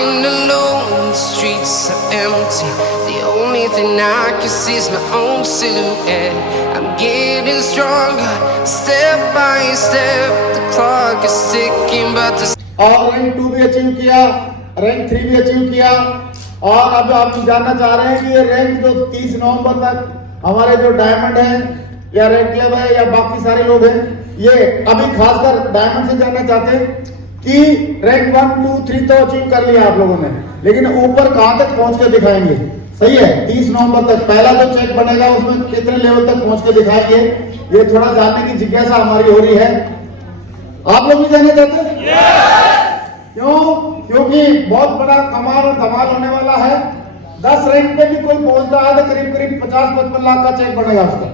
walking alone, the streets are empty. The only thing I can see is my own silhouette. I'm getting stronger, step by step. The clock is ticking, but the और rank 2 भी achieve किया, rank 3 भी achieve किया। और अब आप जानना चाह रहे हैं कि ये रैंक जो 30 नवंबर तक हमारे जो डायमंड है या रेड क्लब है या बाकी सारे लोग हैं, ये अभी खासकर डायमंड से जानना चाहते हैं कि रैंक 1, 2, 3 तो अचीव कर लिया आप लोगों ने, लेकिन ऊपर कहां तक पहुंच के दिखाएंगे। सही है, 30 नवंबर तक पहला जो चेक बनेगा उसमें कितने लेवल तक पहुंच के दिखाएंगे, ये थोड़ा जानने की जिज्ञासा हमारी हो रही है। आप लोग भी जानना चाहते हैं? क्यों? क्योंकि बहुत बड़ा कमाल और धमाल होने वाला है। 10 रैंक पे भी कोई पहुंचता है तो करीब करीब 50-55 लाख का चेक बनेगा उसका।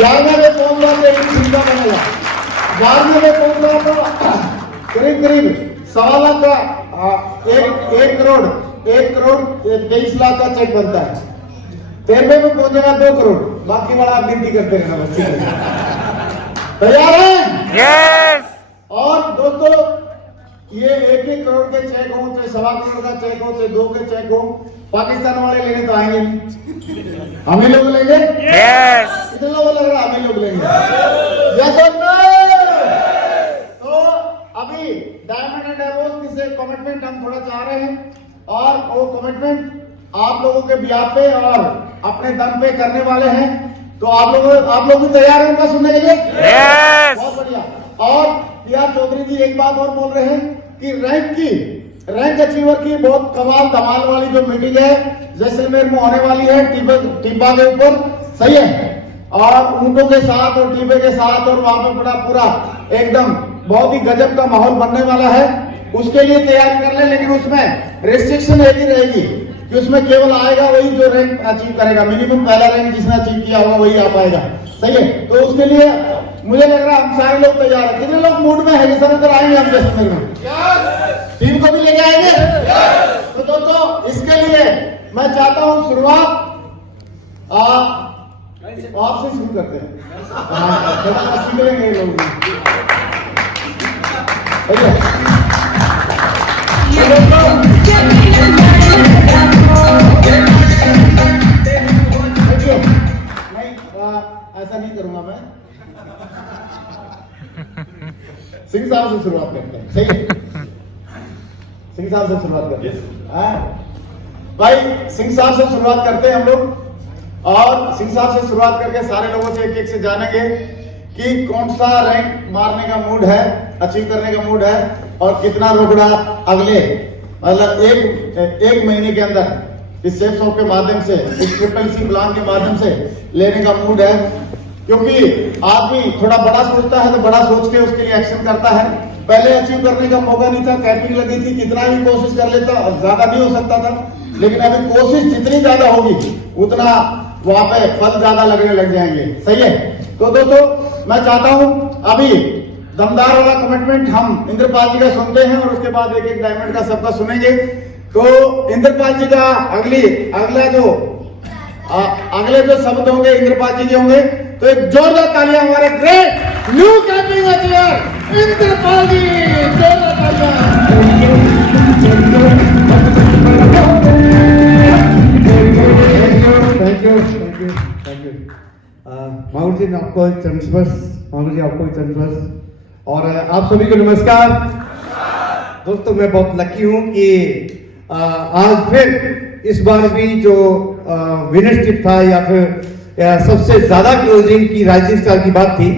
11वें में पहुंच रहा तो एक चिंता बनेगा। 12वें में पहुंच रहा तो करीब करीब 1.25 लाख का 1 करोड़ 23 लाख का चेक बनता है। 13वें में पहुंचेगा 2 करोड़, बाकी वाला आप गिनती करते रहना बच्चे। तैयार है? यस। और दोस्तों ये 1-1 करोड़ के चेक हो, चाहे 1.25 करोड़ का चेक हो, चाहे 2 के चेक हो, पाकिस्तान वाले लेने तो आएंगे नहीं, हम ही लोग लेंगे। कितने लोग लग रहा है हम ही लोग लेंगे? तो अभी डायमंड एंड डायमंड से कमिटमेंट हम थोड़ा चाह रहे हैं, और वो कमिटमेंट आप लोगों के ब्याह पे और अपने दम पे करने वाले हैं। तो आप लोग भी तैयार हैं उनका सुनने के लिए? बहुत बढ़िया। और पीआर चौधरी जी एक बात और बोल रहे हैं कि रैंक अचीवर की बहुत कमाल धमाल वाली जो मीटिंग है जैसलमेर में होने वाली है टिब्बा के ऊपर। सही है, और ऊंटों के साथ और टिब्बे के साथ, और वहां पे पूरा एकदम बहुत ही गजब का माहौल बनने वाला है। उसके लिए तैयारी कर ले, लेकिन उसमें रेस्ट्रिक्शन एक ही रहेगी कि उसमें केवल आएगा वही जो रैंक अचीव करेगा। मिनिमम पहला रैंक जिसने अचीव किया होगा वही आ पाएगा। सही है, तो उसके लिए मुझे लग रहा है हम सारे लोग तैयार हैं। कितने लोग मूड में है सर उधर आएंगे हम जैसलमेर में? टीम को भी लेके आएंगे। तो दोस्तों इसके लिए मैं चाहता हूं शुरुआत आपसे शुरू करते हैं। सीख लेंगे लोग। ऐसा नहीं करूंगा मैं। सिंह साहब से शुरुआत करते हैं। सही है, सिंह साहब से शुरुआत करते हैं। भाई सिंह साहब से शुरुआत करते हैं हम लोग, और सिंह साहब से शुरुआत करके सारे लोगों से एक एक से जानेंगे कि कौन सा रैंक मारने का मूड है, अचीव करने का मूड है, और कितना रोकड़ा अगले मतलब एक महीने के अंदर इस सेफ शॉप के माध्यम से, इस ट्रिपल सी प्लान के माध्यम से लेने का मूड है। क्योंकि आदमी थोड़ा बड़ा सोचता है तो बड़ा सोच के उसके लिए एक्शन करता है। पहले अचीव करने का मौका नहीं था, कैपिंग लगी थी, कितना भी कोशिश कर लेता ज्यादा नहीं हो सकता था, लेकिन अभी कोशिश जितनी ज्यादा होगी उतना वहां पे फल ज्यादा लगने लग जाएंगे। सही है, तो दोस्तों मैं चाहता हूं अभी दमदार वाला कमिटमेंट हम इंद्रपाल जी का सुनते हैं, और उसके बाद एक एक डायमंड का सबका सुनेंगे। तो इंद्रपाल जी का अगले जो शब्द होंगे इंद्रपाल जी के होंगे। तो एक जोरदार तालियां हमारे great new capping achiever Indrapal ji, जोरदार तालियां। थैंक यू माहौल जी, आपको माहौल जी आपको चंद्रबस, और आप सभी को नमस्कार। दोस्तों मैं बहुत लकी हूं कि आज फिर इस बार भी जो विनरशिप था या फिर सबसे ज्यादा क्लोजिंग की राइजिंग स्टार की बात थी,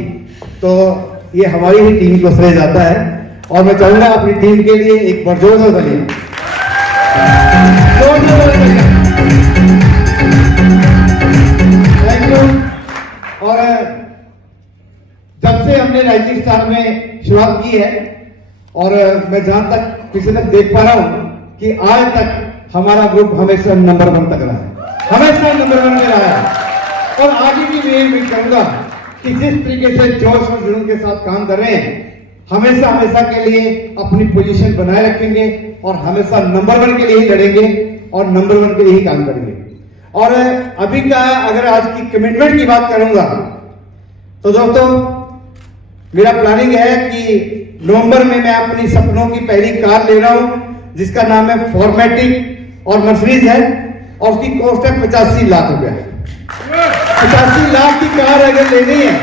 तो ये हमारी ही टीम को श्रेय जाता है। और मैं चाहूंगा अपनी टीम के लिए एक बार जोरदार तालियां। Thank you. और जब से हमने राइजिंग स्टार में शुरुआत की है, और मैं जहां तक पिछले तक देख पा रहा हूं कि आज तक हमारा ग्रुप हमेशा नंबर 1 तक रहा है, हमेशा नंबर 1 में रहा है। और आगे भी मैं यही उम्मीद करूंगा कि जिस तरीके से जोश और जुनून के साथ काम कर रहे हैं, हमेशा के लिए अपनी पोजीशन बनाए रखेंगे, और हमेशा नंबर 1 के लिए ही लड़ेंगे, और नंबर 1 के लिए ही काम करेंगे। और अभी का अगर आज की कमिटमेंट की बात करूंगा तो दोस्तों मेरा प्लानिंग है कि नवंबर में मैं अपनी सपनों की पहली कार ले रहा हूं, जिसका नाम है फॉर्मेटिक और मर्सिडीज है, और उसकी कॉस्ट है 85 लाख रुपया। 85 लाख की कार अगर लेनी है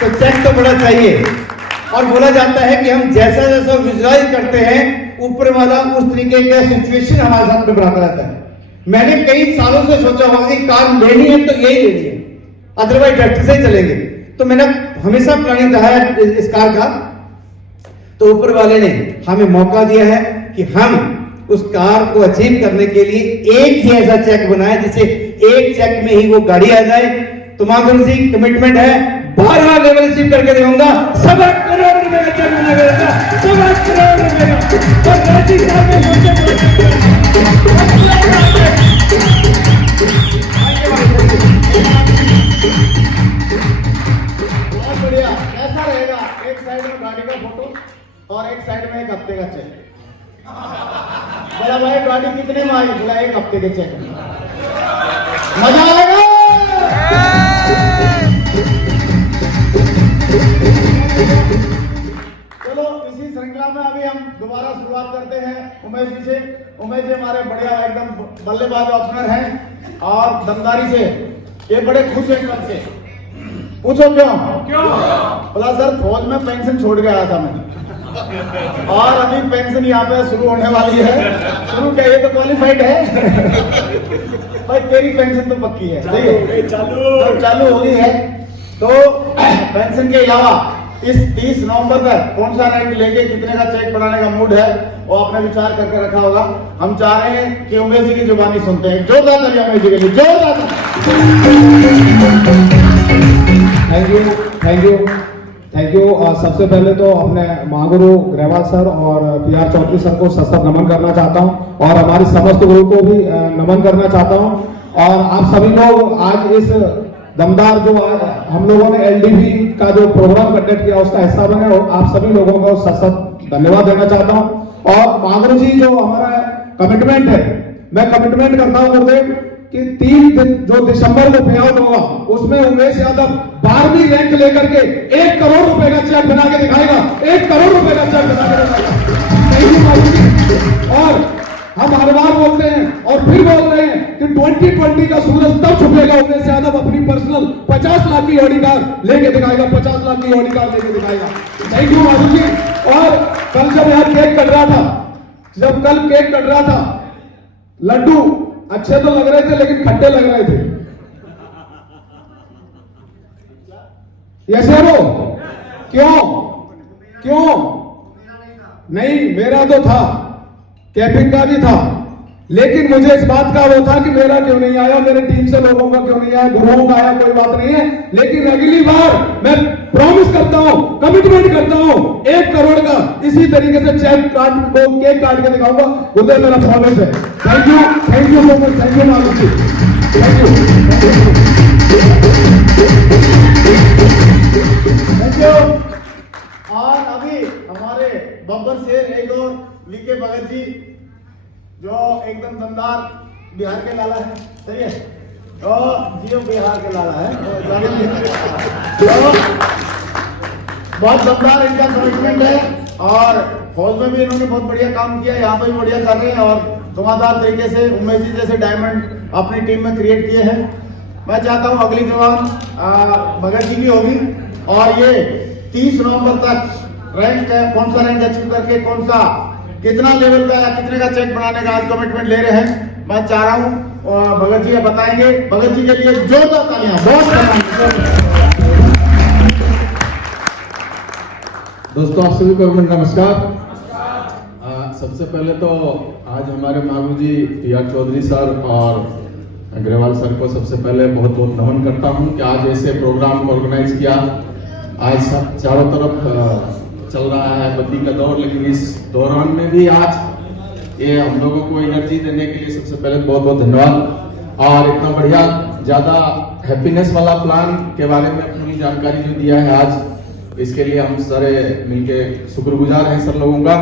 तो चेक तो बड़ा चाहिए। और बोला जाता है कि हम जैसा जैसा विजुअलाइज करते हैं ऊपर वाला उस तरीके का सिचुएशन हमारे साथ में बनाता रहता है। मैंने कई सालों से सोचा हुआ कि कार लेनी है तो यही लेनी है, अदरवाइज डॉक्टर से ही चलेंगे। तो मैंने हमेशा प्लानिंग रहा है इस कार का। तो ऊपर वाले ने हमें मौका दिया है कि हम उस कार को अचीव करने के लिए एक ही ऐसा चेक बनाए जिसे एक चेक में ही वो गाड़ी आ जाए। तो माधुरी जी कमिटमेंट है, 12 लेवल अचीव करके दूंगा, 7 करोड़ रुपए का चेक बना देगा, 7 करोड़ रुपए का। और रांची साहब में बहुत बढ़िया। ऐसा रहेगा, एक साइड में गाड़ी का फोटो और एक साइड में एक हफ्ते का चेक। बोला भाई गाड़ी कितने में आई? बोला 1 हफ्ते के चेक। मजा आएगा। चलो इसी श्रृंखला में अभी हम दोबारा शुरुआत करते हैं उमेश जी से। उमेश जी हमारे बढ़िया एकदम बल्लेबाज ओपनर हैं और दमदारी से ये बड़े खुश हैं कल से। पूछो क्यों? बोला सर फौज में पेंशन छोड़ के आया था मैं और अभी पेंशन यहाँ पे शुरू होने वाली है। शुरू क्या, ये तो क्वालिफाइड है भाई, तेरी पेंशन तो पक्की है, सही है, चालू हो गई है। तो पेंशन के अलावा इस 30 नवंबर तक कौन सा रैंक लेके कितने का चेक बनाने का मूड है वो आपने विचार करके रखा होगा। हम चाह रहे हैं कि उमेश जी की जुबानी सुनते हैं। जोरदार तालियां उमेश जी के लिए, जोरदार। Thank you. और सबसे पहले तो अपने महागुरु ग्रेवाल सर और PR चौधरी सर को सशक्त नमन करना चाहता हूं और हमारी समस्त गुरु को भी नमन करना चाहता हूं। और आप सभी लोग आज इस दमदार जो हम लोगों ने LDV का जो प्रोग्राम कंडक्ट किया उसका हिस्सा बने, आप सभी लोगों को सशक्त धन्यवाद देना चाहता हूं। और महागुरु जी जो हमारा कमिटमेंट है, मैं कमिटमेंट करता हूं गुरुदेव कि 3 जो दिसंबर को पे आउट होगा उसमें उमेश यादव 12वीं रैंक लेकर के 1 करोड़ रुपए का चेक बना के दिखाएगा, 1 करोड़ रुपए का चेक बना के दिखाएगा। और हम हर बार बोलते हैं और फिर बोल रहे हैं कि 2020 का सूरज तब छुपेगा उमेश यादव अपनी पर्सनल 50 लाख की ऑडी कार लेके दिखाएगा, 50 लाख की ऑडी कार लेके दिखाएगा। थैंक यू माधु जी। और कल जब यहाँ केक कट रहा था, लड्डू अच्छे तो लग रहे थे लेकिन खट्टे लग रहे थे। यस वो क्यों नहीं, मेरा तो था, कैपिंग का भी था, लेकिन मुझे इस बात का वो था कि मेरा क्यों नहीं आया, मेरे टीम से लोगों का क्यों नहीं आया, गुरुओं का आया, कोई बात नहीं है। लेकिन अगली बार मैं प्रॉमिस करता हूं, कमिटमेंट करता हूं, 1 करोड़ का इसी तरीके से चेक केक काट के दिखाऊंगा। उधर मेरा प्रॉमिस है। Thank you so much. Thank you Madhav ji, thank you. और अभी हमारे बब्बर शेर एक और VK भगत जी जो एकदम दमदार बिहार के लाला है, सही है, और जियो बिहार के लाला है, तो बहुत दमदार इनका कमिटमेंट है। और फौज में भी इन्होंने बहुत बढ़िया काम किया, यहाँ पे भी बढ़िया कर रहे हैं और धुआंधार तरीके से उमेश जी जैसे डायमंड अपनी टीम में क्रिएट किए हैं। मैं चाहता हूँ अगली जवान भगत जी की होगी और ये 30 नवंबर तक रैंक कौन सा रैंक अचीव करके कौन सा कितना लेवल का या कितने का चेक बनाने का आज कमिटमेंट ले रहे हैं। मैं चाह रहा हूँ भगत जी बताएंगे। भगत जी के लिए जोरदार तालियां। दोस्तों आप सभी को नमस्कार। सबसे पहले तो आज हमारे मामू जी PR चौधरी सर और अग्रवाल सर को सबसे पहले बहुत बहुत नमन करता हूं कि आज ऐसे प्रोग्राम को ऑर्गेनाइज किया। आज सब चारों तरफ चल रहा है बत्ती का दौर, लेकिन इस दौरान में भी आज ये हम लोगों को एनर्जी देने के लिए सबसे पहले बहुत बहुत धन्यवाद। और इतना बढ़िया ज्यादा हैप्पीनेस वाला प्लान के बारे में पूरी जानकारी जो दिया है आज, इसके लिए हम सारे मिलके शुक्रगुजार हैं सर लोगों का।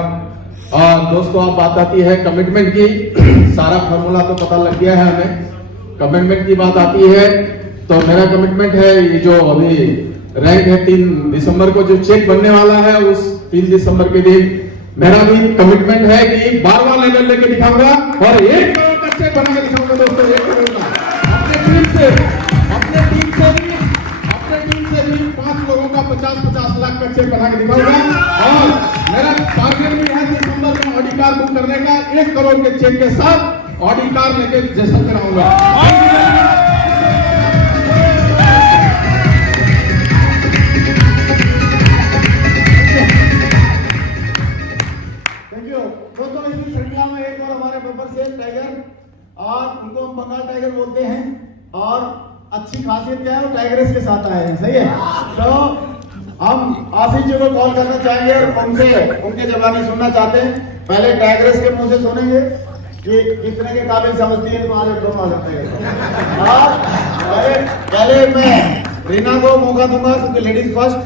और दोस्तों आप बात आती है कमिटमेंट की, सारा फॉर्मूला तो पता लग गया है हमें। कमिटमेंट की बात आती है तो मेरा कमिटमेंट है ये जो अभी रैंक है 3 दिसंबर को जो चेक बनने वाला है, उस 3 दिसंबर के दिन मेरा भी कमिटमेंट है कि 12वां लेवल लेके दिखाऊंगा और 1 करोड़ का चेक बना के दिखाऊंगा दोस्तों, 1 करोड़ का। अपने टीम से भी 5 लोगों का 50-50 लाख का चेक बना के दिखाऊंगा। और मेरा टारगेट भी है दिसंबर में ऑडी कार बुक करने का, 1 करोड़ के चेक के साथ ऑडी कार लेके जैसलमेर आऊंगा। दोस्तों इसी श्रृंखला में एक और हमारे बब्बर से टाइगर, और उनको हम बंगाल टाइगर बोलते हैं, और अच्छी खासियत क्या है, वो टाइगर्स के साथ आए हैं, सही है। तो हम आशीष जी को कॉल करना चाहेंगे और उनसे उनके जवानी सुनना चाहते हैं। पहले टाइगर्स के मुंह से सुनेंगे कि कितने के काबिल समझती है तुम्हारे दो मालूम है। और पहले मैं रीना को मौका दूंगा क्योंकि लेडीज फर्स्ट,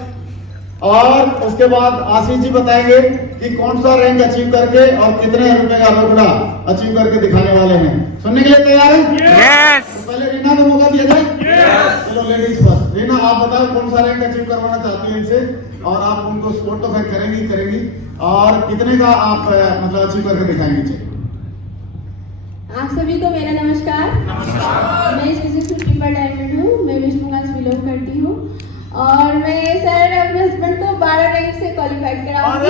और उसके बाद आशीष जी बताएंगे कि कौन सा रैंक अचीव करके और कितने रुपए का रोकड़ा अचीव करके दिखाने वाले हैं। सुनने के लिए तैयार हैं? Yes! तो पहले रीना को मौका दिया जाए। चलो लेडीज फर्स्ट। रीना आप बताओ कौन सा रैंक अचीव करवाना चाहती हैं इनसे, और आप उनको सपोर्ट तो फिर करेंगी, और कितने का आप मतलब अचीव करके दिखाएंगे? आप सभी को मेरा नमस्कार। मैं इस बिजनेस में ट्रिपल डायमंड हूँ, मैं वेस्ट बंगाल से बिलोंग करती हूँ, और मैं सर अपने हस्बैंड को 12 रैंक से क्वालिफाइड कराऊंगी और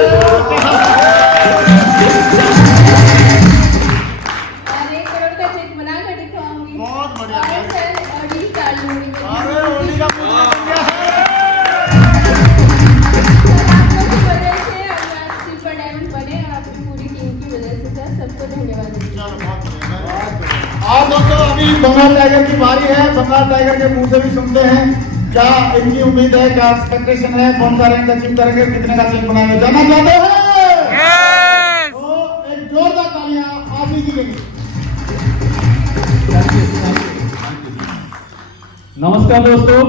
1 करोड़ का चेक बना कर दिखाऊंगी। बहुत बढ़िया। और सर ऑडी कार लूंगी। अरे ओडी का पूरा बन गया है। आप लोगों की वजह से हम आज ट्रिपल डायमंड बने, और आपकी पूरी टीम की वजह से सर सबको धन्यवाद। और दोस्तों अभी बंगाल टाइगर की बारी है। बंगाल टाइगर के मुंह से भी सुनते हैं क्या इनकी उम्मीद है, क्या एक्सपेक्टेशन है, कौन सा रैंक अचीव करेंगे, कितने का चेक बनाएंगे, जानना चाहते हैं? तो एक जोरदार तालियां आशीष जी के लिए। नमस्कार दोस्तों,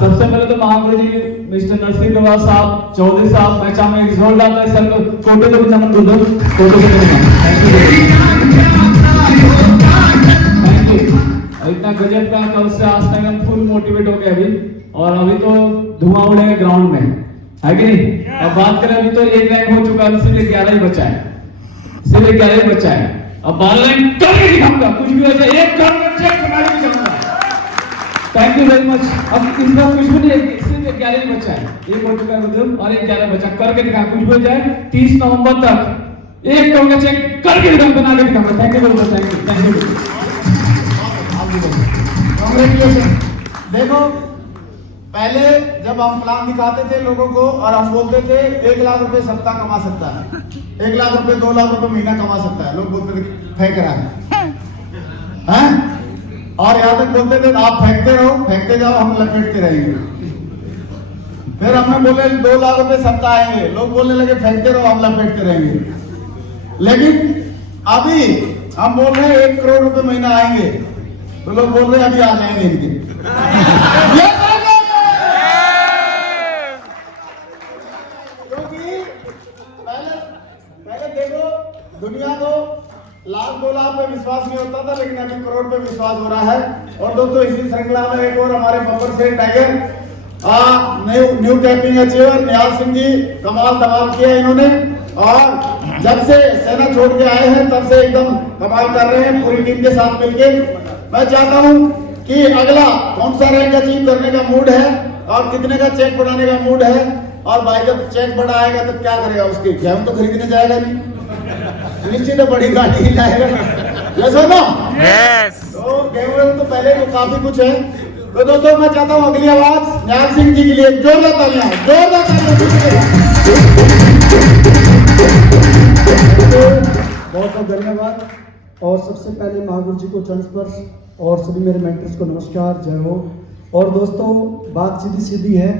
सबसे पहले तो महागुरु जी मिस्टर नरसिंह प्रभात साहब, चौधरी साहब, मैं चाहूंगा एक जोरदार सर को कोटे को भी नमन कर दो, कोटे से थैंक यू। इतना गजब का कल से आज तक हम फुल मोटिवेट हो गए अभी, और अभी तो धुआं उड़ेगा ग्राउंड में, है कि नहीं? अब बात करें अभी तो 1 रैंक हो चुका है, सिर्फ 11 ही बचा है, सिर्फ 11 ही बचा है। अब 12 रैंक करके दिखाऊंगा, कुछ भी हो जाए 1 करोड़ का चेक बना के दिखाऊंगा। Thank you very much. अब इस बार कुछ भी नहीं, सिर्फ 11 ही बचा है, 1 हो चुका है मतलब, और 11 बचा, करके दिखा, कुछ भी हो जाए 30 नवंबर तक 1 करोड़ का चेक करके बना के दिखाऊंगा। Thank you very much, thank you. Congratulation. देखो पहले जब हम प्लान दिखाते थे लोगों को और हम बोलते थे 1 लाख रुपए सप्ताह कमा सकता है, 1 लाख रुपए 2 लाख रुपए महीना कमा सकता है, लोग बोलते थे फेंक रहा है, और यहाँ तक बोलते थे आप फेंकते रहो, फेंकते जाओ, हम लपेटते रहेंगे। फिर हमने बोले 2 लाख रुपए सप्ताह आएंगे, लोग बोलने लगे फेंकते रहो, हम लपेटते रहेंगे। लेकिन अभी हम बोल रहे हैं 1 करोड़ रुपए महीना आएंगे, तो लोग बोल रहे हैं अभी आ जाएंगे इनके। क्योंकि पहले देखो दुनिया को 1 लाख 2 लाख पे विश्वास नहीं होता था, लेकिन अभी करोड़ पे विश्वास हो रहा है। और दोस्तों इसी श्रृंखला में एक और हमारे बब्बर से टाइगर न्यू टैपिंग अचीवर निहाल सिंह जी कमाल धमाल किया इन्होंने, और जब से सेना छोड़ के आए हैं तब से एकदम कमाल कर रहे हैं पूरी टीम के साथ मिलकर। मैं चाहता हूं कि अगला कौन सा रैंक अचीव करने का मूड है और कितने का चेक बनाने का मूड है, और भाई जब चेक बड़ा आएगा तो क्या करेगा, उसकी गेहूं तो खरीदने जाएगा नहीं, निश्चित बड़ी गाड़ी ही लाएगा। जैसा ना तो गेहूं तो पहले तो काफी कुछ है। तो दोस्तों मैं चाहता हूं अगली आवाज निहाल सिंह जी के लिए जोरदार तालियां, जोरदार तालियां। बहुत बहुत धन्यवाद। और सबसे पहले महागुरु जी को चरण स्पर्श, और सभी मेरे मेंटर्स को नमस्कार, जय हो। और दोस्तों बात सीधी सीधी है,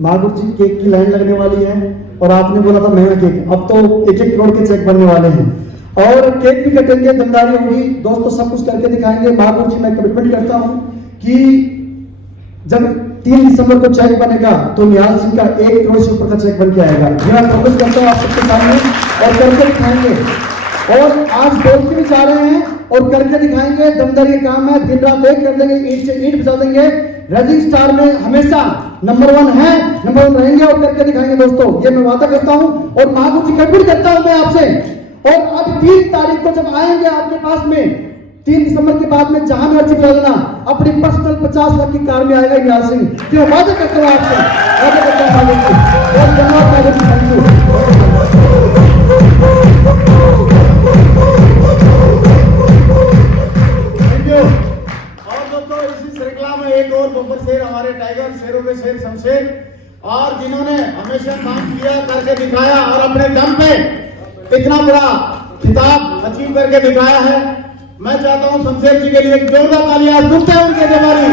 महागुरु जी केक की लाइन लगने वाली है, और आपने बोला था महंगा केक, अब तो 1-1 करोड़ के चेक बनने वाले हैं, और केक भी कटेंगे, दमदारी होगी दोस्तों, सब कुछ करके दिखाएंगे। महागुरु जी मैं कमिटमेंट करता हूँ कि जब 3 दिसंबर को चेक बनेगा तो निहाल सिंह का 1 करोड़ से ऊपर का चेक बन के आएगा। ये मैं प्रॉमिस करता हूँ आप सबके सामने, और करके दिखाएंगे। और आज बोल के भी जा रहे हैं और करके दिखाएंगे। दमदार ये काम है, दिन रात एक कर देंगे, ईंट से ईंट बचा देंगे। राइजिंग स्टार में हमेशा नंबर 1 है, नंबर 1 रहेंगे और करके दिखाएंगे दोस्तों, ये मैं वादा करता हूं और महागुरु जी कबूल करता हूं मैं आपसे। और अब 3 तारीख को जब आएंगे आपके पास में, 3 दिसंबर के बाद में जहां मर्जी बुला देना, अपनी पर्सनल 50 लाख की कार में आएगा निहाल सिंह, कि मैं वादा करता हूं आपसे, वादा करता हूं महागुरु जी। और धन्यवाद महागुरु जी, थैंक यू। और दोस्तों इसी श्रृंखला में एक और बब्बर शेर, हमारे टाइगर शेरों के शेर शमशेर, और जिन्होंने हमेशा काम किया, करके दिखाया और अपने दम पे इतना बड़ा खिताब अचीव करके दिखाया है। मैं चाहता हूं शमशेर जी के लिए एक जोरदार तालियां सुनते हैं उनके जवानी।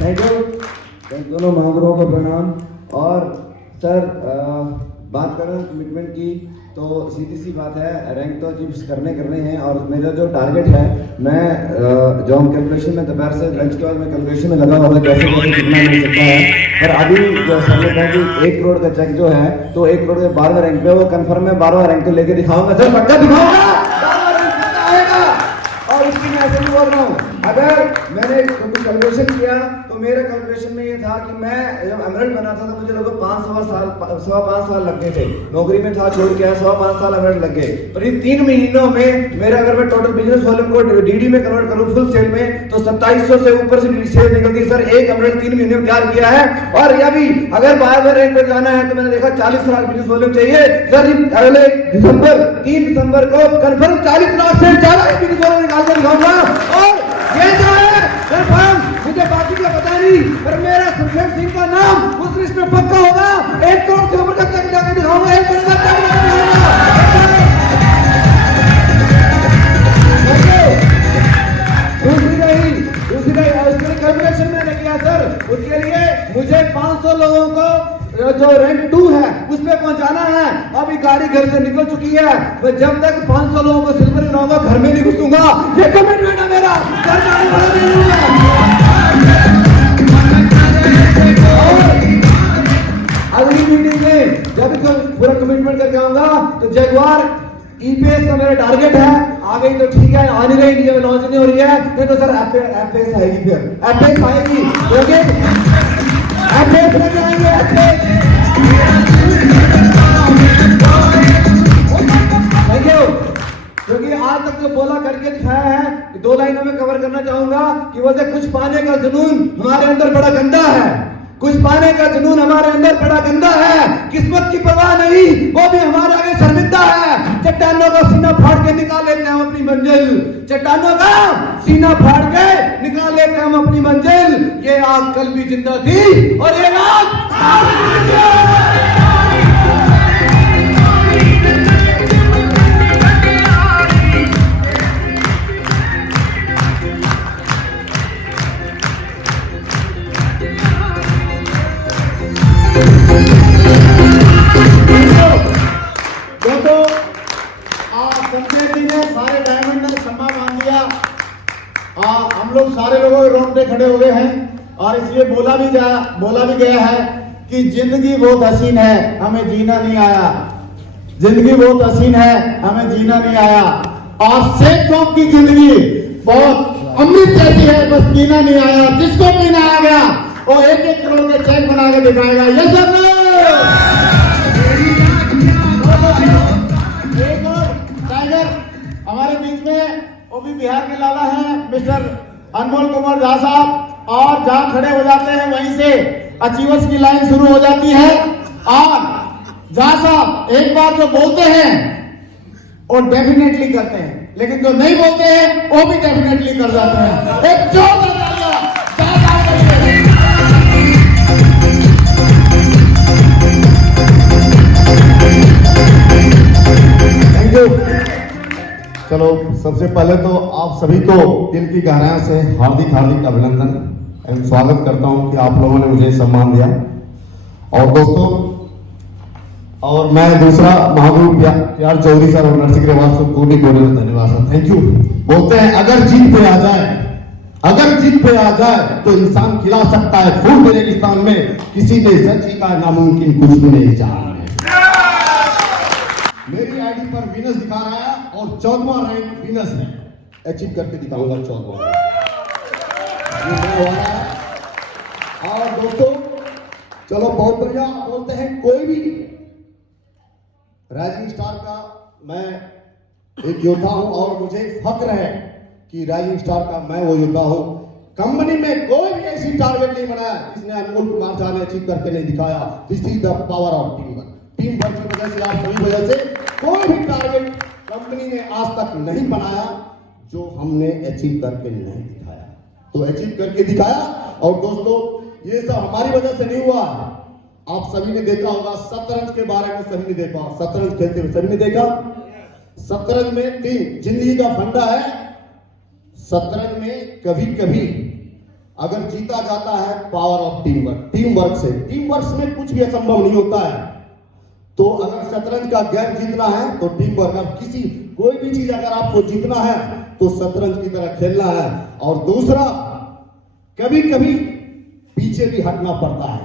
Thank you. दोनों महागुरुओं को प्रणाम। और सर बात करें कमिटमेंट की तो सीधी सी बात है, रैंक तो अचीव करने हैं और मेरा जो टारगेट है, मैं जो हम कैलकुलेशन में दोपहर से लंच के बाद मैं कैलकुलेशन में लगा हुआ था कैसे कितना मिल सकता है। पर अभी जो सर ने कहा कि 1 करोड़ का चेक जो है, तो 1 करोड़ के 12वें रैंक पे वो कंफर्म है, 12वां रैंक तो लेके दिखाऊंगा सर, पक्का दिखाऊंगा, 12वां रैंक आएगा। और इसकी मैं ऐसे नहीं बोल रहा हूँ, अगर मैंने कुछ कैलकुलेशन किया तो मेरे कैलकुलेशन में ये था कि मैं जब एमरल्ड बना था तो मुझे लगभग 5 साल लग गए थे, नौकरी में था, छोड़ के आया, 5 साल एमरल्ड लग गए। पर इन 3 महीनों में मेरा, अगर मैं टोटल बिजनेस वॉल्यूम को डीडी में कन्वर्ट करूं फुल सेल में, तो 2700 से ऊपर से सेल निकलती। सर एक एमरल्ड 3 महीने में तैयार किया है। और या भी अगर 12वें रैंक पे जाना है तो मैंने देखा 40 लाख बिजनेस वॉल्यूम चाहिए सर। अगले 3 दिसंबर को कंफर्म 40 लाख से ज्यादा बिजनेस वॉल्यूम निकाल कर दिखाऊंगा। और ये जो है कंफर्म, मुझे बाकी का पता नहीं, पर मेरा शमशेर सिंह का नाम उस लिस्ट में पक्का होगा। 1 करोड़ से ऊपर तक जाकर दिखाऊंगा, 1 करोड़ तक दूसरी रही कैलकुलेशन मैंने किया सर। उसके लिए मुझे 500 लोगों को जो रैंक 2 है उस पे पहुंचाना है। अभी गाड़ी घर से निकल चुकी है, मैं जब तक 500 लोगों को सिल्वर बनाऊंगा घर में नहीं घुसूंगा, ये कमिटमेंट है मेरा। घर जाने वाला नहीं हूं अगली मीटिंग में जब पूरा कमिटमेंट करके आऊंगा तो जगवार ईपीएस का मेरा टारगेट है। आ गई तो ठीक है, आने रही नहीं, जब लॉन्च नहीं हो रही है नहीं तो सर एफएस आएगी, फिर एफएस आएगी, क्योंकि एफएस में जाएंगे, थैंक यू। क्योंकि आज तक जो बोला करके दिखाया है, 2 लाइनों में कवर करना चाहूंगा कि वो कुछ पाने का जुनून हमारे अंदर बड़ा गंदा है, कुछ पाने का जुनून हमारे अंदर बड़ा गंदा है। किस्मत की परवाह नहीं, वो भी हमारे आगे शर्मिंदा है। चट्टानों का सीना फाड़ के निकाल लेते हैं हम अपनी मंजिल, चट्टानों का सीना फाड़ के निकाल लेते हैं हम अपनी मंजिल। ये आग कल भी जिंदा थी और ये आग शमशेर जी ने सारे डायमंड ने सम्मा मान दिया। हम लोग सारे लोगों के रोंगटे खड़े हो गए हैं और इसलिए बोला भी गया है कि जिंदगी बहुत हसीन है, हमें जीना नहीं आया। जिंदगी बहुत हसीन है, हमें जीना नहीं आया। और शेखों की जिंदगी बहुत अमृत जैसी है, बस पीना नहीं आया। जिसको पीना आ गया वो 1-1 करोड़ के चेक बना के दिखाएगा। ये सब एक और टाइगर हमारे बीच में, वो भी बिहार के लाला हैं, मिस्टर अनमोल कुमार झा साहब। और जहां खड़े हो जाते हैं वहीं से अचीवर्स की लाइन शुरू हो जाती है। और झा साहब एक बार जो बोलते हैं वो डेफिनेटली करते हैं, लेकिन जो नहीं बोलते हैं वो भी डेफिनेटली कर जाते हैं। एक जोरदार थैंक यू। चलो सबसे पहले तो आप सभी को दिल की गहराइयों से हार्दिक अभिनंदन एवं स्वागत करता हूं कि आप लोगों ने मुझे सम्मान दिया। और दोस्तों, और मैं दूसरा महागुरु प्यार चौधरी सर और नरसिंह ग्रेवाल को भी धन्यवाद सर, थैंक यू। बोलते हैं अगर जीत पे आ जाए अगर जीत पे आ जाए तो इंसान खिला सकता है फूल के रेगिस्तान में, किसी ने सच ही का नामुमकिन कुछ भी नहीं जाना। मेरी आईडी पर विनस दिखा रहा है और 14वां रैंक विनस है, अचीव करके दिखाऊंगा 14वां रैंक। और दोस्तों चलो बहुत बढ़िया बोलते हैं, कोई भी राइजिंग स्टार का मैं एक योद्धा हूं और मुझे फख्र है कि राइजिंग स्टार का मैं वो योद्धा हूं। कंपनी में कोई भी ऐसी टारगेट नहीं बनाया जिसने अनमोल कुमार झा ने अचीव करके नहीं दिखाया। This is the power of team work. Team work की वजह से, आप सभी वजह से कोई भी टारगेट कंपनी ने आज तक नहीं बनाया जो हमने अचीव करके नहीं दिखाया, तो अचीव करके दिखाया। और दोस्तों ये सब हमारी वजह से नहीं हुआ। आप सभी ने देखा होगा शतरंज के बारे में, सभी ने देखा शतरंज खेलते हुए सभी ने देखा। शतरंज में टीम जिंदगी का फंडा है। शतरंज में कभी कभी अगर जीता जाता है power of team work, team work से। टीम वर्क में कुछ भी असंभव नहीं होता है। तो अगर शतरंज का गेम जीतना है तो टीम वर्क, अब किसी कोई भी चीज अगर आपको जीतना है तो शतरंज की तरह खेलना है। और दूसरा, कभी कभी पीछे भी हटना पड़ता है।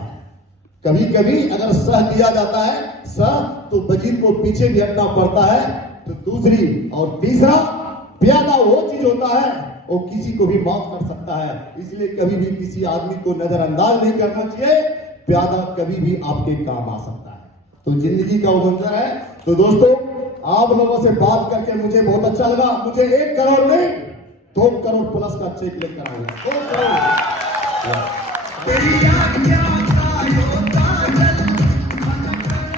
कभी कभी अगर सह दिया जाता है सह, तो वजीर को पीछे भी हटना पड़ता है। तो दूसरी और तीसरा, प्यादा वो चीज होता है वो किसी को भी माफ कर सकता है, इसलिए कभी भी किसी आदमी को नजरअंदाज नहीं करना चाहिए। प्यादा कभी भी आपके काम आ सकता है। तो जिंदगी का वो मंजर है। तो दोस्तों आप लोगों से बात करके मुझे बहुत अच्छा लगा। मुझे 1 करोड़ नहीं 2 करोड़ प्लस का चेक लेकर आऊंगा। 2 करोड़।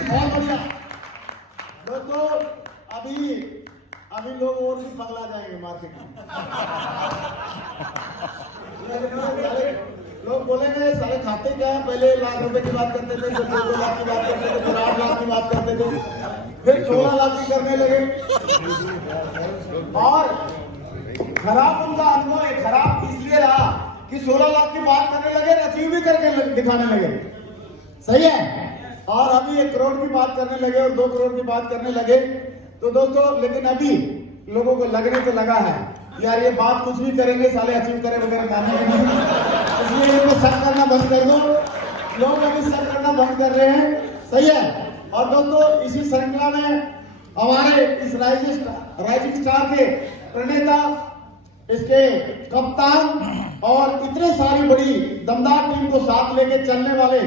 बहुत बढ़िया दोस्तों, अभी लोग और भी पगला जाएंगे मार्केट में। लोग बोलेंगे सारे खाते क्या है, पहले 1 लाख रुपए की बात करते थे, फिर 2 लाख की बात करते थे, फिर 8 लाख की बात करते थे, फिर 16 लाख की करने लगे। और खराब उनका अनुभव है, खराब इसलिए रहा कि 16 लाख की बात करने लगे, अचीव भी करके दिखाने लगे। सही है। और अभी 1 करोड़ की बात करने लगे और 2 करोड़ की बात करने लगे। तो दोस्तों लेकिन अभी लोगों को लगने तो लगा है यार ये बात कुछ भी करेंगे साले अचीव करे वगैरह मानेंगे नहीं, इसलिए इनको शक करना बंद कर दो। लोग अभी शक करना बंद कर रहे हैं। सही है। और दोस्तों इसी श्रृंखला में हमारे इस राइजिंग स्टार के प्रणेता, इसके कप्तान और इतने सारी बड़ी दमदार टीम को साथ लेके चलने वाले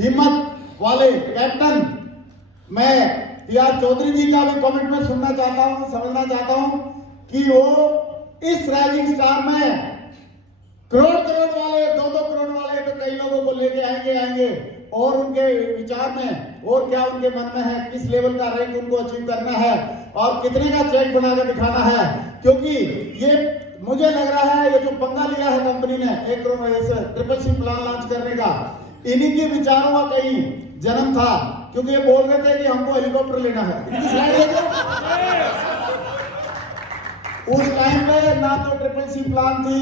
हिम्मत वाले कैप्टन, मैं टीआर चौधरी जी का भी कमिटमेंट सुनना चाहता हूं, समझना चाहता हूं कि वो इस राइजिंग स्टार में करोड़ वाले 2-2 करोड़ वाले तो कई लोगों को लेके आएंगे और उनके विचार में और क्या उनके मन में है, किस लेवल का रैंक उनको अचीव करना है और कितने का चेक बनाकर दिखाना है। क्योंकि ये मुझे लग रहा है ये जो पंगा लिया है कंपनी ने 1 crore triple C plan launch करने का, इन्हीं के विचारों का कहीं जन्म था। क्योंकि ये बोल रहे थे कि हमको हेलीकॉप्टर लेना है। उस टाइम पे ना तो ट्रिपल सी प्लान थी,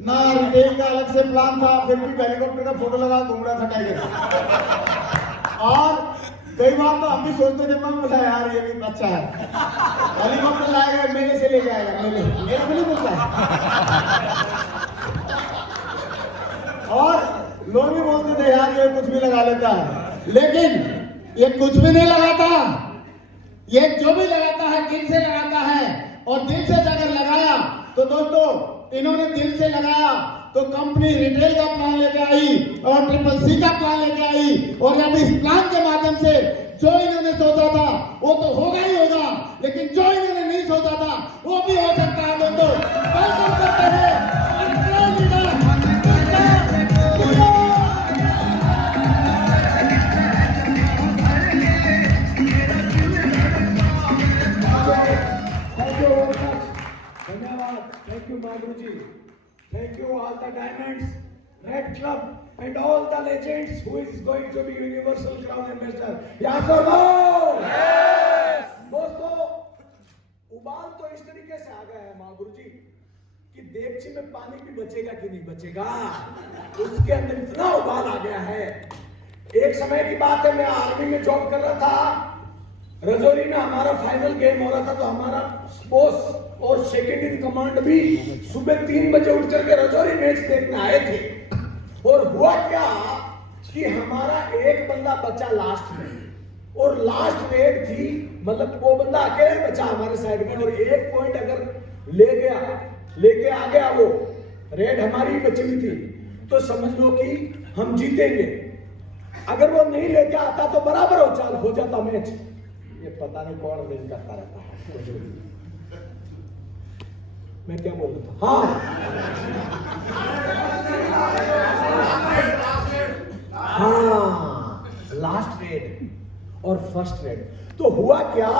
ना रिटेल का अलग से प्लान था, फिर भी हेलीकॉप्टर का फोटो लगा घूम रहा था टाइगर। और कई बार तो हम भी सोचते थे मन बोला यार ये भी अच्छा है, हेलीकॉप्टर लाएगा मेले से लेके आएगा, मेले को नहीं मिलता है। और लोग भी बोलते थे यार ये कुछ भी लगा लेता है, लेकिन ये कुछ भी नहीं लगाता। ये जो भी लगाता है दिल से लगाता है। और दिल से अगर लगाया तो दोस्तों इन्होंने दिल से लगाया तो कंपनी रिटेल का प्लान लेके आई और ट्रिपल सी का प्लान लेके आई। और जब इस प्लान के माध्यम से जो इन्होंने सोचा था वो तो होगा ही होगा, लेकिन जो इन्होंने नहीं सोचा था वो भी हो सकता है। दोस्तों वेलकम करते हैं Thank you, Madhuji. Thank you, all the Diamonds, Red Club, and all the legends who is going to be Universal Crown Ambassador. Yes or no? Yes. दोस्तों, उबाल तो इस तरीके से आ गया है महागुरुजी कि देगची में पानी भी बचेगा कि नहीं बचेगा, उसके अंदर इतना उबाल आ गया है। एक समय की बात है, मैं आर्मी में जॉब कर रहा था रजौरी में हमारा फाइनल गेम हो रहा था, तो हमारा बॉस और सेकेंड इन कमांड भी सुबह 3 बजे उठ करके रजौरी मैच देखने आए थे। और हुआ क्या कि हमारा एक बंदा बचा लास्ट में, और लास्ट रेड थी, मतलब वो बंदा अकेले बचा हमारे साइड में, और 1 पॉइंट अगर लेके आ गया वो, रेड हमारी बची हुई थी, तो समझ लो कि हम जीतेंगे। अगर वो नहीं लेके आता तो बराबर हो जाता मैच। ये पता नहीं कौन रेड करता रहता है। मैं क्या बोल रहा था? हाँ, लास्ट रेड और फर्स्ट रेड। तो हुआ क्या,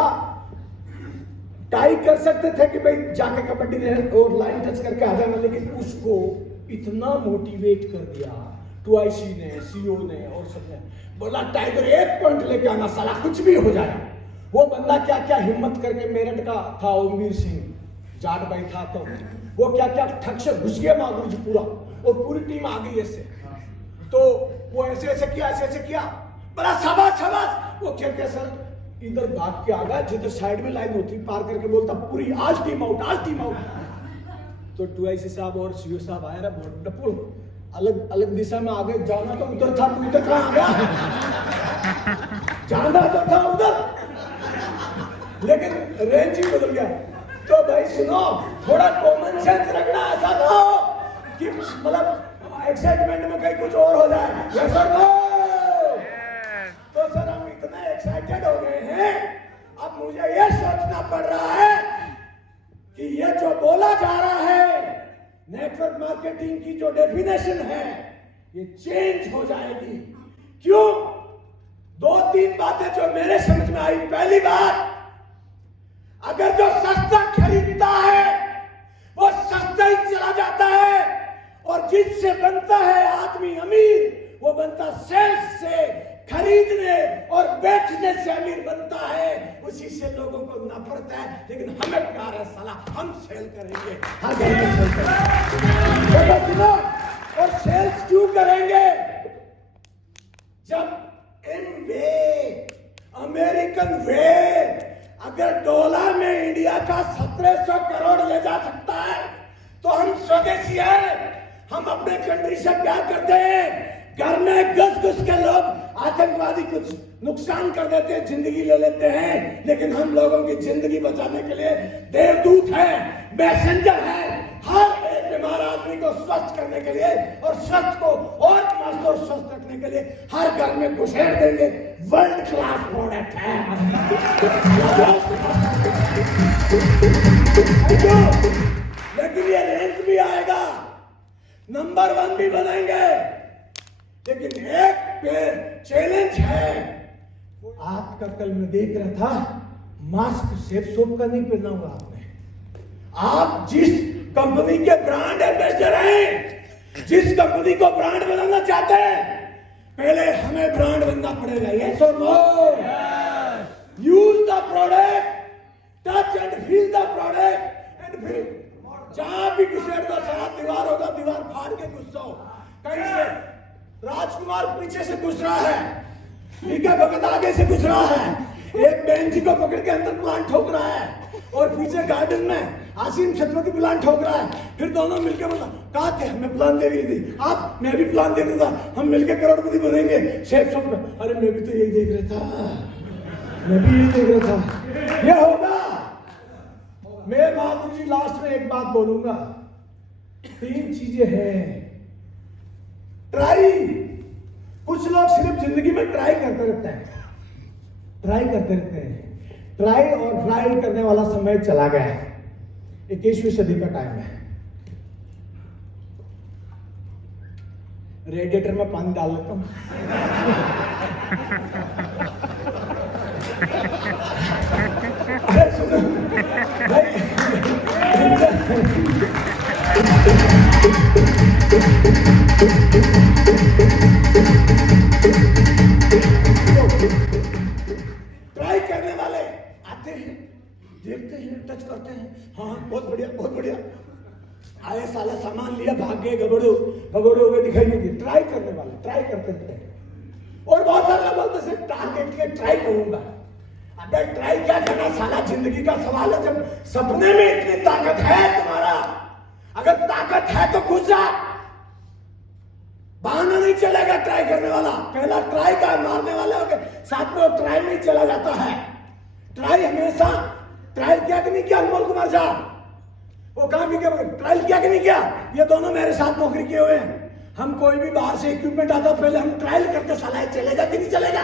टाई कर सकते थे कि भाई जाके कबड्डी ने और लाइन टच करके आ जाना, लेकिन उसको इतना मोटिवेट कर दिया टूआईसी ने, सीओ ने और सबने, बोला टाइगर 1 पॉइंट लेके आना, साला कुछ भी हो जाए। वो बंदा क्या क्या हिम्मत करके, मेरठ का था ओमवीर सिंह, जाट भाई था, तो वो क्या क्या ठग से घुस गया मागुर जी पूरा, और पूरी टीम आ गई ऐसे। तो वो ऐसे किया, बड़ा शाबाश। वो क्या सर इधर भाग के आ गया, जिधर साइड में लाइन होती, पार करके बोलता पूरी आज टीम आउट। तो टूआईसी साहब और सीओ साहब आए ना, डपुल अलग दिशा में आ गए। जाना तो उधर था, तू इधर कहाँ आ गया? जाना तो था उधर, लेकिन रेंज ही बदल गया। तो भाई सुनो, थोड़ा कॉमन सेंस रखना, ऐसा ना हो कि मतलब एक्साइटमेंट में कहीं कुछ और हो जाए। Yes sir, no. तो सर हम इतने एक्साइटेड हो गए हैं, अब मुझे यह सोचना पड़ रहा है कि ये जो बोला जा रहा है, नेटवर्क मार्केटिंग की जो डेफिनेशन है, ये चेंज हो जाएगी। क्यों? 2-3 बातें जो मेरे समझ में आई। पहली बात, अगर जो सस्ता खरीदता है वो सस्ता ही चला जाता है, और जिससे बनता है आदमी अमीर, वो बनता सेल्स से, खरीदने और बेचने से अमीर बनता है। उसी से लोगों को नफरत है, लेकिन हमें प्यार है, साला हम सेल करेंगे, हर घर में सेल करेंगे। और सेल्स क्यों करेंगे? जब इन वे, अमेरिकन वे, अगर डॉलर में इंडिया का 1700 करोड़ ले जा सकता है, तो हम स्वदेशी हैं, हम अपने कंट्री से प्यार करते हैं। घर में घुस के लोग आतंकवादी कुछ नुकसान कर देते हैं, जिंदगी ले लेते हैं, लेकिन हम लोगों की जिंदगी बचाने के लिए देवदूत है, मैसेंजर है, हर एक बीमार आदमी को स्वस्थ करने के लिए और स्वस्थ को और मस्त और स्वस्थ रखने के लिए हर घर में घुसेड़ देंगे। वर्ल्ड क्लास प्रोडक्ट है। लेकिन ये रैंक भी आएगा, नंबर 1 भी बनेंगे, लेकिन एक पे चैलेंज है। आपका कल मैं देख रहा था, मास्क सेफ सोप का नहीं पहना होगा आपने। आप जिस कंपनी के ब्रांड एम्बेसडर हैं, जिस कंपनी को ब्रांड बनाना चाहते हैं, पहले हमें ब्रांड बनना पड़ेगा। यस और no? Use the product, touch and feel the product, and फिर जहां भी घुसेड़ दो, सारा दीवार होगा, दीवार फाड़ के घुस जाओ। कहीं से राजकुमार पीछे से घुस रहा है, लीका भगत आगे से घुस रहा है, एक बहन जी को पकड़ के अंदर प्लांट ठोक रहा है, और पीछे गार्डन में आसिम छत्रपति प्लान ठोक रहा है। फिर दोनों मिलकर बोला, कहा थे हमें प्लान दे रही थी आप, मैं भी प्लान दे रहा था, हम मिलकर करोड़पति बनेंगे शेफ शॉप में। अरे मैं भी तो यही देख रहा था, मैं भी यही देख रहा था, ये होगा। मैं बहादुर जी लास्ट में एक बात बोलूंगा, 3 चीजें हैं। ट्राई, कुछ लोग सिर्फ जिंदगी में ट्राई करते रहते हैं, ट्राई और ट्राई करने वाला समय चला गया है। 21वीं सदी का टाइम है। रेडिएटर में पानी डाल लेता हूं। अरे सुनो भाई, ट्राई करने वाले आते हैं, देखते हैं, टच करते हैं, हाँ बहुत बढ़िया, बहुत बढ़िया, आए साला सामान लिया, भाग गए, गबड़ो हो गए, दिखाई नहीं दी। ट्राई करने वाले ट्राई करते रहते हैं। और बहुत सारे बोलते हैं टारगेट के ट्राई करूंगा। अबे ट्राई क्या करना साला, जिंदगी का सवाल है। जब सपने में इतनी ताकत है तुम्हारा, अगर ताकत है तो घुस जा। बहाना नहीं चलेगा ट्राई करने वाला, पहला ट्राई का मारने वाले के साथ में ट्राई नहीं चला जाता है। ट्राई हमेशा, ट्रायल किया कि नहीं किया अनमोल कुमार साहब? वो कहा भी ट्रायल किया कि नहीं किया? ये दोनों मेरे साथ नौकरी किए हुए हैं। हम कोई भी बाहर से इक्विपमेंट आता पहले हम ट्रायल करते, साला चलेगा कि नहीं चलेगा।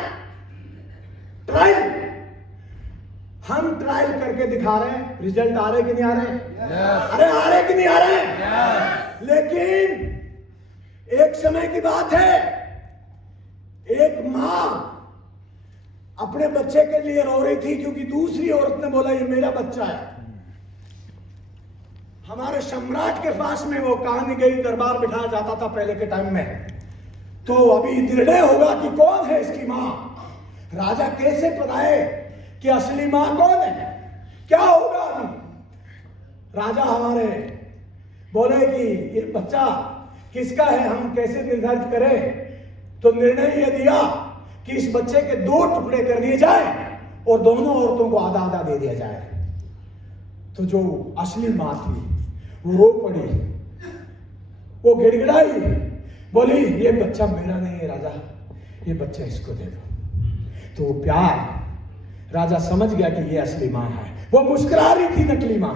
ट्रायल, हम ट्रायल करके दिखा रहे हैं, रिजल्ट आ रहे कि नहीं आ रहे? अरे आ रहे कि नहीं आ रहे? लेकिन एक समय की बात है, एक मां अपने बच्चे के लिए रो रही थी क्योंकि दूसरी औरत ने बोला ये मेरा बच्चा है। हमारे सम्राट के पास में वो कहानी गई, दरबार बिठाया जाता था पहले के टाइम में। तो अभी निर्णय होगा कि कौन है इसकी मां। राजा कैसे बताए कि असली मां कौन है, क्या होगा? अभी राजा हमारे बोले कि ये बच्चा किसका है, हम कैसे निर्धारित करें? तो निर्णय ये दिया कि इस बच्चे के 2 टुकड़े कर दिए जाए और दोनों औरतों को आधा आधा दे दिया जाए। तो जो असली मां थी वो रो पड़ी, वो गिड़गिड़ाई, बोली ये बच्चा मेरा नहीं है राजा, ये बच्चा इसको दे दो। तो प्यार, राजा समझ गया कि ये असली मां है। वो मुस्कुरा रही थी नकली मां,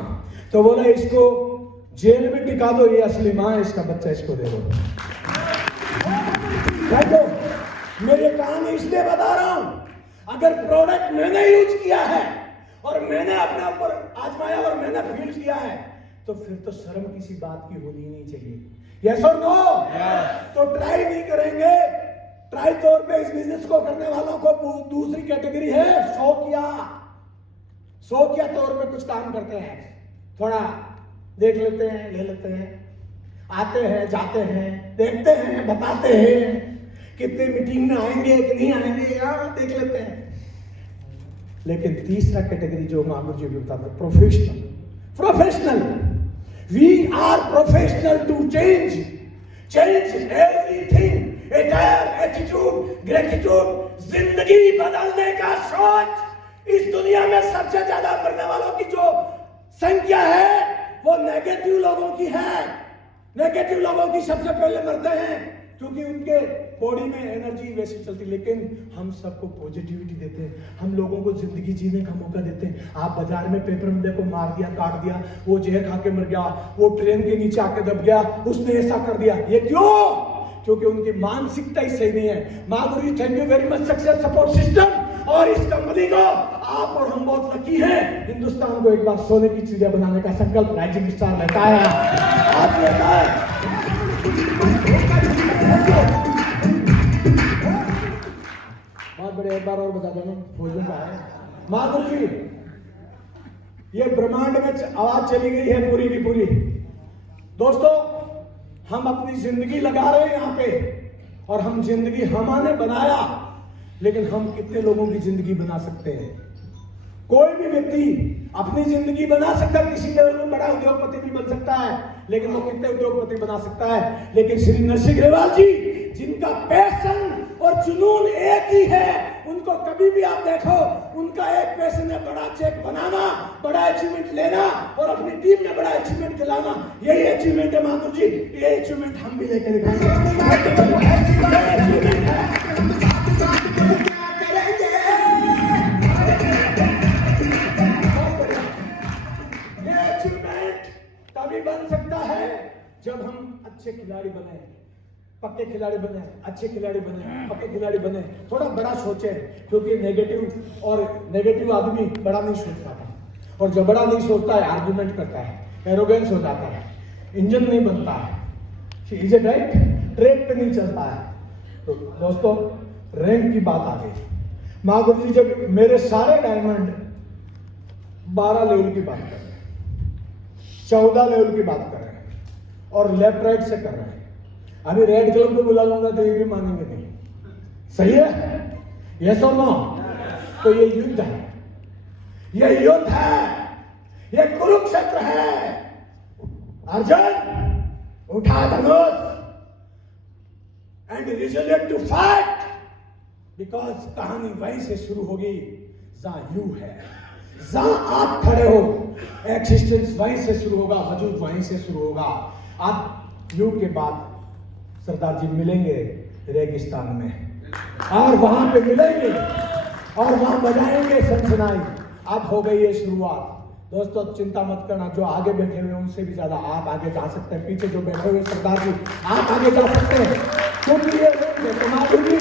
तो बोला इसको जेल में टिका दो, ये असली मां है, इसका बच्चा इसको दे दो। देखो मेरे कहानी इसलिए बता रहा हूं, अगर प्रोडक्ट मैंने यूज किया है और मैंने अपने ऊपर आजमाया और मैंने फील किया है, तो फिर तो शर्म किसी बात की होनी ही नहीं चाहिए। यस और नो? तो ट्राई नहीं करेंगे। ट्राई तौर पे इस बिजनेस को करने वालों को दूसरी कैटेगरी है शौकिया। शौकिया तौर पे कुछ काम करते हैं, थोड़ा देख लेते हैं, ले लेते हैं, आते हैं, जाते हैं, देखते हैं, बताते हैं, कितने मीटिंग में आएंगे कि नहीं आएंगे, यार देख लेते हैं। लेकिन तीसरा कैटेगरी जो मामूर जी भी बताते, professional. Professional, we are professional to change everything, attitude, gratitude, जिंदगी बदलने का सोच। इस दुनिया में सबसे ज्यादा मरने वालों की जो संख्या है वो नेगेटिव लोगों की है। नेगेटिव लोगों की सबसे पहले मरते हैं क्योंकि उनके बॉडी में एनर्जी वैसी चलती। लेकिन हम सबको पॉजिटिविटी देते हैं, हम लोगों को जिंदगी जीने का मौका देते हैं। आप बाजार में पेपर में देखो, मार दिया, काट दिया, वो जहर खा के मर गया, वो ट्रेन के नीचे आके दब गया, उसने ऐसा कर दिया। ये क्यों? क्योंकि उनकी मानसिकता ही सही नहीं है। Madhuri, thank you very much, success support system और इस कंपनी को, आप और हम बहुत लकी हैं। हिंदुस्तान को एक बार सोने की चिड़िया बनाने का संकल्प राइजिंग स्टार लेता है, आज लेता है। बहुत बड़े, एक बार और बता दो, भोजन का है। माधुरी, ये ब्रह्मांड में आवाज चली गई है पूरी की पूरी। दोस्तों, हम अपनी जिंदगी लगा रहे हैं यहाँ पे, और हम जिंदगी हमने बनाया, लेकिन हम कितने लोगों की जिंदगी बना सकते हैं? कोई भी व्यक्ति अपनी जिंदगी बना सकता है, किसी लेवल में बड़ा उद्योगपति भी बन सकता है, लेकिन वो कितने उद्योगपति बना सकता है? लेकिन श्री नरसिंह ग्रेवाल जी, जिनका पैशन और जुनून एक ही है, उनको कभी भी आप देखो, उनका एक पैशन है बड़ा चेक बनाना, बड़ा अचीवमेंट लेना और अपनी टीम में बड़ा अचीवमेंट दिलाना। यही अचीवमेंट है माधुर जी, ये अचीवमेंट हम भी लेकर दिखाएंगे। तभी बन सकता है जब हम अच्छे खिलाड़ी बने, पक्के खिलाड़ी बने, अच्छे खिलाड़ी बने, पक्के खिलाड़ी बने, थोड़ा बड़ा सोचे। क्योंकि नेगेटिव आदमी बड़ा नहीं सोचता था, और जब बड़ा नहीं सोचता है आर्गुमेंट करता है, एरोगेंस हो जाता है, इंजन नहीं बनता है, इज इट राइट, ट्रैक पे नहीं चलता है। तो दोस्तों, रैंक की बात आ गई। माधुर जी, जब मेरे सारे डायमंड 12 लेवल की बात कर रहे हैं, 14 लेवल की बात कर रहे हैं, और लेफ्ट राइट से कर रहे हैं। अभी रेड क्लब को बुला लूंगा तो ये भी मानेंगे नहीं। सही है? यस और नो? तो ये युद्ध है, ये युद्ध है, ये कुरुक्षेत्र है। अर्जुन, उठा धनुष and resolute to fight, because कहानी वहीं से शुरू होगी जहां यू है, जहां आप खड़े हो, एक्सिस्टेंस वहीं से शुरू होगा, वजूद वहीं से शुरू होगा। आप यू के बाद सरदार जी मिलेंगे रेगिस्तान में, और वहां पे मिलेंगे और वहां बजाएंगे सनसनाई। अब हो गई है शुरुआत। दोस्तों चिंता मत करना, जो आगे बैठे हुए उनसे भी ज्यादा आप आगे जा सकते हैं। पीछे जो बैठे हुए सरदार जी आप आगे जा सकते हैं, क्योंकि ये माधुरी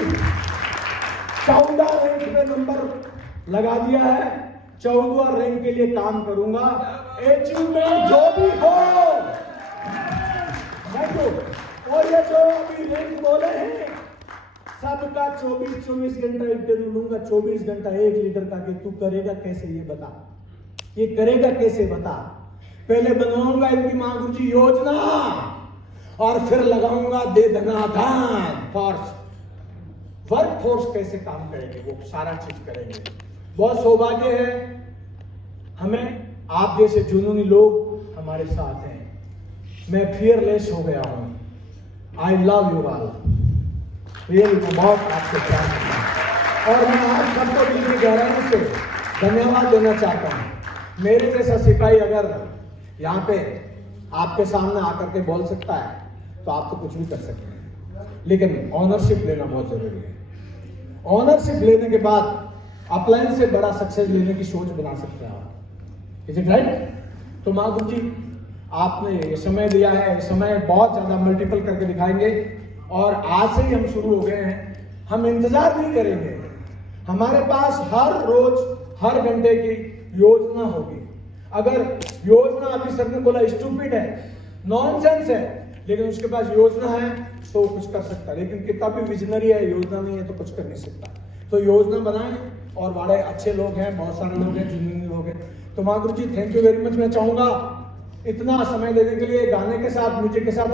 14 रैंक में नंबर लगा दिया है। 14वां रैंक के लिए काम करूंगा, अचीवमेंट जो भी हो। और ये जो अभी रैंक बोले हैं, सबका 24 घंटा इंटरव्यू लूंगा, 24 घंटा 1 लीटर का, कि तू करेगा कैसे ये बता, ये करेगा कैसे बता। पहले बनवाऊंगा इनकी मां गुरुजी योजना, और फिर लगाऊंगा दे धनाधान फोर्स, वर्क फोर्स कैसे काम करेंगे, वो सारा चीज करेंगे। बहुत सौभाग्य है हमें, आप जैसे जुनूनी लोग हमारे साथ हैं। मैं फियरलेस हो गया हूं। I love you all, really मैं बहुत आपसे प्यार करता हूं, और मैं आप सबको दिल की गहराई से धन्यवाद देना चाहता हूं। मेरे जैसा सिपाही अगर यहाँ पे आपके सामने आकर के बोल सकता है, तो आप तो कुछ भी कर सकते हैं, लेकिन ऑनरशिप लेना बहुत जरूरी है। ऑनरशिप लेने के बाद अपलाइन से बड़ा सक्सेस लेने की सोच बना सकते हैं आप। Is it right? तो माँ गुरुजी आपने ये समय दिया है, समय बहुत ज्यादा मल्टीपल करके दिखाएंगे, और आज से ही हम शुरू हो गए हैं। हम इंतजार नहीं करेंगे, हमारे पास हर रोज हर घंटे की योजना होगी। अगर योजना अभी सर ने बोला स्टूपिड है, नॉनसेंस है, लेकिन उसके पास योजना है तो कुछ कर सकता है। लेकिन कितना भी विजनरी है, योजना नहीं है तो कुछ कर नहीं सकता। तो योजना बनाएं, और बड़े अच्छे लोग हैं, बहुत सारे लोग हैं, जुनूनी लोग हैं। तो माँ गुरुजी थैंक यू वेरी मच। मैं चाहूंगा इतना समय देने के लिए, गाने के साथ म्यूजिक के साथ